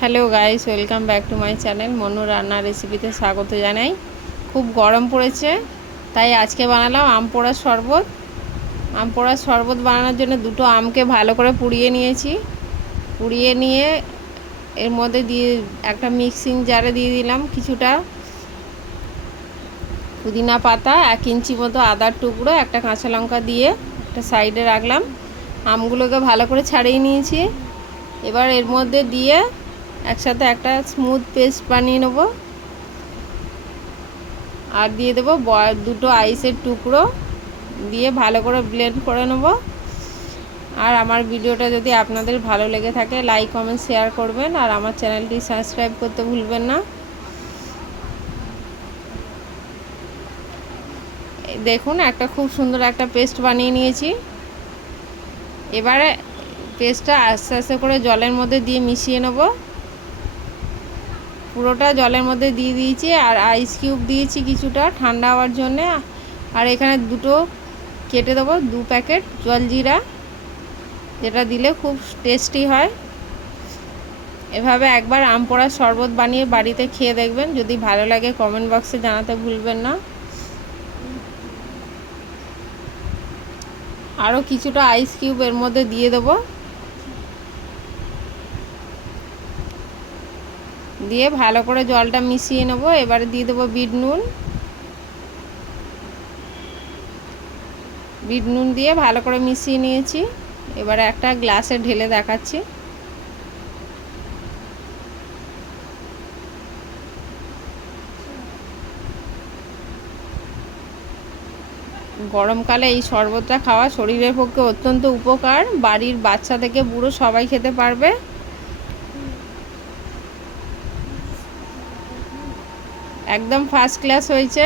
Hello guys, welcome back to my channel. Manu রান্নার রেসিপিতে স্বাগত জানাই। খুব গরম পড়েছে, তাই আজকে বানালাম আম পোড়ার শরবত। আম পোড়ার শরবত বানানোর জন্য দুটো আমকে ভালো করে পুড়িয়ে নিয়েছি। পুড়িয়ে নিয়ে এর মধ্যে দিয়ে একটা মিক্সিং জারে দিয়ে দিলাম কিছুটা পুদিনা পাতা, 1 ইঞ্চি মতো আদার টুকরো, একটা কাঁচা লঙ্কা দিয়ে একটা সাইডে রাখলাম। আমগুলোকে ভালো করে ছাড়িয়ে নিয়েছি। এবার এর মধ্যে দিয়ে একসাথে একটা স্মুথ পেস্ট বানিয়ে নেব। আর দিয়ে দেবো দুটো আইসের টুকরো, দিয়ে ভালো করে ব্লেন্ড করে নেব। আর আমার ভিডিওটা যদি আপনাদের ভালো লেগে থাকে লাইক কমেন্ট শেয়ার করবেন, আর আমার চ্যানেলটি সাবস্ক্রাইব করতে ভুলবেন না। দেখুন, একটা খুব সুন্দর একটা পেস্ট বানিয়ে নিয়েছি। এবারে পেস্টটা আস্তে আস্তে করে জলের মধ্যে দিয়ে মিশিয়ে নেব। পুরোটা জলের মধ্যে দিয়ে দিয়েছি, আর আইস কিউব দিয়েছি কিছুটা ঠান্ডা হওয়ার জন্যে। আর এখানে দুটো কেটে দেবো 2 প্যাকেট জলজিরা, যেটা দিলে খুব টেস্টি হয়। এভাবে একবার আম পোড়ার শরবত বানিয়ে বাড়িতে খেয়ে দেখবেন। যদি ভালো লাগে কমেন্ট বক্সে জানাতে ভুলবেন না। আরও কিছুটা আইস কিউব এর মধ্যে দিয়ে দেবো, দিয়ে ভালো করে জলটা মিশিয়ে নেব। এবারে দিয়ে দেবো বিট নুন। বিট নুন দিয়ে ভালো করে মিশিয়ে নিয়েছি। এবারে একটা গ্লাসে ঢেলে দেখাচ্ছি। গরমকালে এই শরবতটা খাওয়া শরীরের পক্ষে অত্যন্ত উপকার। বাড়ির বাচ্চা থেকে বুড়ো সবাই খেতে পারবে। একদম ফার্স্ট ক্লাস হয়েছে।